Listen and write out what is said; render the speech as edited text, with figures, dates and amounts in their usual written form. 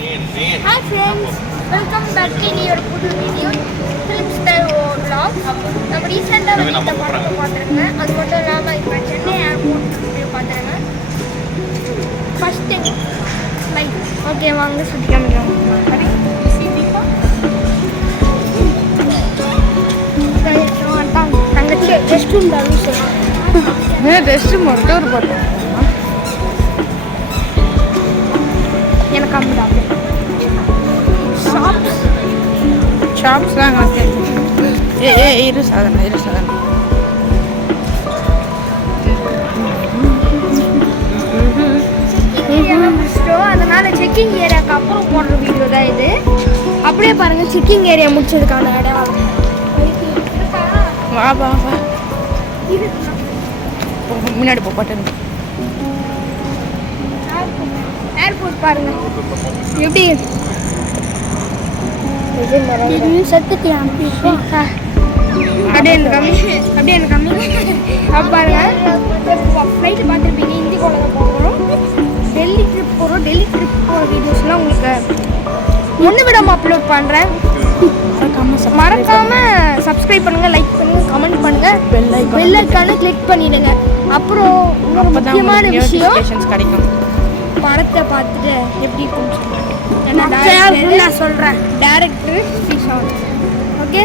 Hi friends, welcome back to your புது video film style vlog. நம்ம ரீசெண்டாக இந்த படத்தை பார்த்துருங்க. அது மட்டும் இல்லாமல் இப்போ சென்னை ஏர்போர்ட் பார்த்துருங்க. ஃபஸ்ட்டு லைக் ஓகே வாங்க சுற்றி காமிக்கிறோம். தங்கச்சி ரெஸ்ட் ரூம் தான் சொல்லுவாங்க. ரெஸ்ட் ரூம் ஒரு டூர் போட்டோம். எனக்கு அம்மா ஷாப்ஸ் தான் இரு சாதனை அதனால செக்கிங் ஏரியாவுக்கு அப்புறம் போடுற வீடியோ தான் இது. அப்படியே பாருங்க செக்கிங் ஏரியா முடிச்சதுக்கான இடம். வா வா வா முன்னாடி போட்டு ஏர்போர்ட் பாருங்க எப்படி சத்துக்கு அப்படியே எனக்கு கம்மி பாருங்க. ஃப்ளைட்டு பார்த்துருப்பீங்க, இந்திகோல தான் போகிறோம். டெல்லி ட்ரிப் போகிற வீடியோஸ்லாம் உங்களுக்கு ஒன்று விடாமல் அப்லோட் பண்ணுறேன். மறக்காமல் சப்ஸ்கிரைப் பண்ணுங்கள், லைக் பண்ணுங்கள், கமெண்ட் பண்ணுங்கள், பெல் ஐக்கானை கிளிக் பண்ணிவிடுங்க. அப்புறம் இன்னொரு முக்கியமான விஷயம், கிடைக்கும். படத்தை பார்த்துட்டு எப்படி இருக்குன்னு நான் சொல்கிறேன். Director okay.